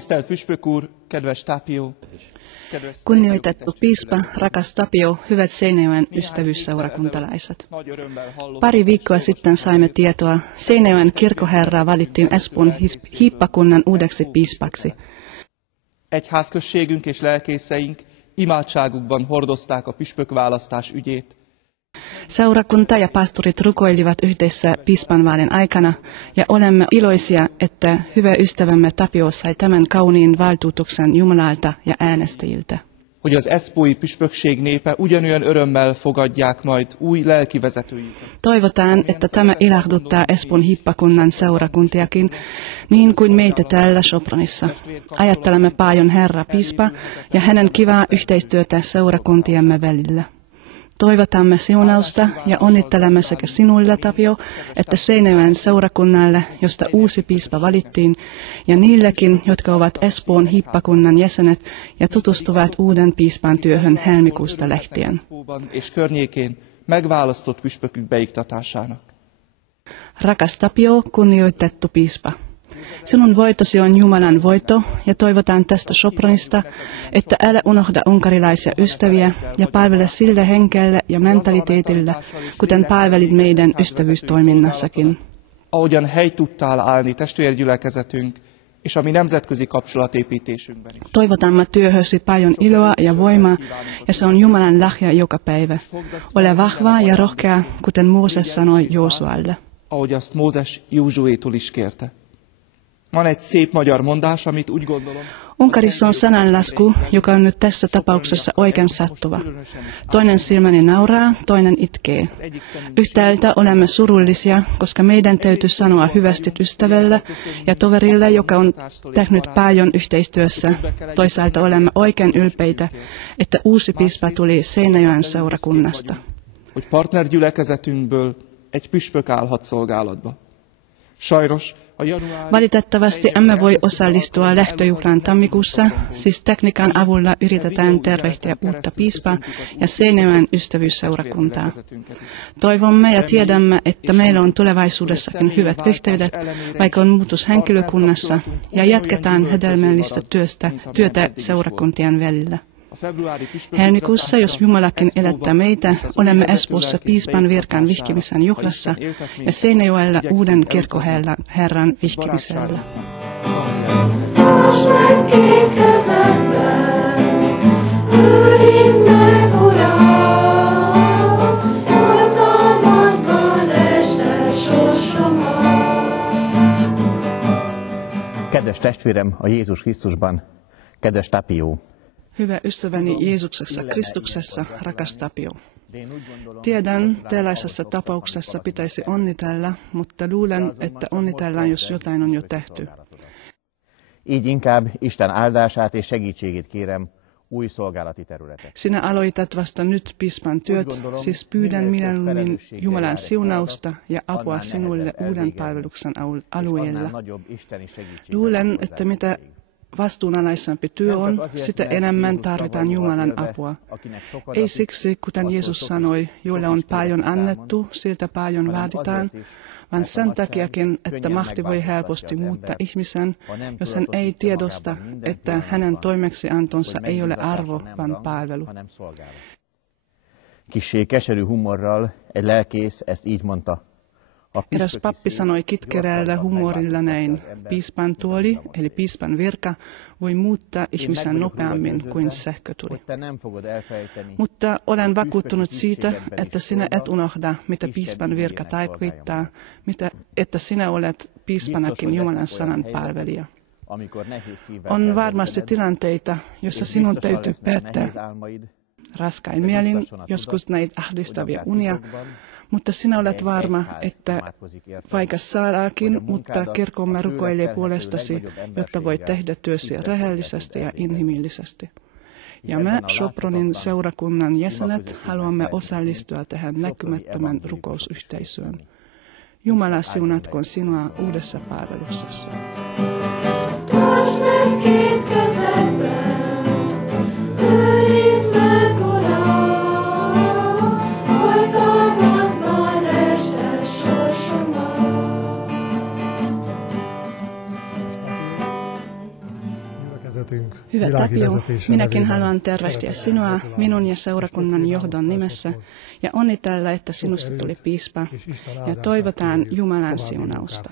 Tisztelt Püspök úr, kedves Tapio, Kunnioitettu piispa, rakas Tapio, hyvät Seinäjoen ystävyysseurakuntalaiset. Pari viikkoa sitten saimme tietoa, Seinäjoen kirkkoherra valittiin Espoon hiippakunnan uudeksi piispaksi. Egyházközségünk és lelkészeink imádságukban hordozták a püspökválasztás ügyét. Seurakunta ja pastorit rukoilivat yhdessä piispanvaalin aikana ja olemme iloisia, että hyvä ystävämme Tapio sai tämän kauniin valtuutuksen Jumalalta ja äänestäjiltä. Hogy az eszpói püspökség népe ugyanolyan örömmel fogadják majd új lelkivezetőjüket. Toivotaan, että tämä ilahduttaa Espoon hiippakunnan seurakuntiakin, niin kuin meitä täällä Sopronissa. Ajattelemme paljon herra piispa ja hänen kivaa yhteistyötä seurakuntiemme välillä. Toivotamme siunausta ja onnittelemme sekä sinulle, Tapio, että Seinäjoen seurakunnalle, josta uusi piispa valittiin, ja niillekin, jotka ovat Espoon hiippakunnan jäsenet ja tutustuvat uuden piispan työhön helmikuusta lähtien. Rakas Tapio, kunnioitettu piispa. Sinun voitosi on Jumalan voitto ja toivotaan tästä Sopronista, että älä unohda unkarilaisia ystäviä ja palvele sillä henkellä ja mentaliteetillä, kuten palvelit meidän ystävyystoiminnassakin. Ahogyan helyt tudtál állni testvérgyülekezetünk és a mi nemzetközi kapcsolatépítésünkben is. Toivotamme työhösi paljon iloa ja voimaa, ja se on Jumalan lahja joka päivä. Ole vahva ja rohkea, kuten Mooses sanoi Joosualle. Ahogy azt Mózes Józsuétól is kérte. Van egy szép magyar mondás, amit úgy gondolom. Unkarissa on sananlasku, joka on nyt tässä tapauksessa oikein sattuva. Toinen silmäni nauraa, toinen itkee. Yhtäältä olemme surullisia, koska meidän täytyy sanoa hyvästit ystävälle ja toverille, joka on tehnyt paljon yhteistyössä. Toisaalta olemme oikein ylpeitä, että uusi piispa tuli Seinäjoen seurakunnasta. Hogy partnergyülekezetünkből egy püspök állhat szolgálatba. Sajnos valitettavasti emme voi osallistua lähtöjuhlaan tammikuussa, siis tekniikan avulla yritetään tervehtiä uutta piispaa ja Seinäjoen ystävyysseurakuntaa. Toivomme ja tiedämme, että meillä on tulevaisuudessakin hyvät yhteydet, vaikka on muutos henkilökunnassa, ja jatketaan hedelmällistä työtä seurakuntien välillä. Helmikuussa, jos Jumalakin elättää meitä, olemme Espoossa piispan virkan vihkimisen juhlassa ja Seinäjoella uuden kirkkoherran vihkimisellä. Kedves testvérem a Jézus Krisztusban, kedves Tapio! Hyvä ystäväni Jeesuksessa Kristuksessa, rakas Tapio. Tiedän, tällaisessa tapauksessa pitäisi onnitella, mutta luulen, että onnitellaan, jos jotain on jo tehty. Így inkább Isten áldását és segítségét kérem új szolgálati területen. Sinä aloitat vasta nyt piispan työt, siis pyydän mieluummin Jumalan siunausta ja apua sinulle uuden palveluksen alueella. Luulen, että mitä vastuunalaisempi työ on, sitä enemmän tarvitaan Jumalan apua. Ei siksi, kuten Jeesus sanoi, joille on paljon annettu, siltä paljon vaaditaan, vaan sen takiakin, että mahti voi helposti muuttaa ihmisen, jos hän ei tiedosta, että hänen toimeksiantonsa ei ole arvo, vaan palvelu. Kissé keserű humorral egy lelkész ezt így mondta. Eräs pappi sanoi kitkerällä humorilla näin, piispan tuoli, eli piispan virka, voi muuttaa ihmisen nopeammin kuin sähkötuli. Mutta olen vakuuttunut siitä, että sinä et unohda, mitä piispan virka tarkoittaa, että sinä olet piispanakin Jumalan sanan palvelija. On varmasti tilanteita, joissa sinun täytyy päättää raskain mielin, joskus näitä ahdistavia unia, mutta sinä olet varma, että vaikka saadaakin, mutta kirkomme rukoilee puolestasi, jotta voit tehdä työsi rehellisesti ja inhimillisesti. Ja me Sopronin seurakunnan jäsenet haluamme osallistua tähän näkymättömän rukousyhteisöön. Jumala siunatkoon sinua uudessa palveluksessa. Tapio, minäkin haluan tervehtiä sinua minun ja seurakunnan johdon nimessä ja onnitella, että sinusta tuli piispa ja toivotaan Jumalan siunausta.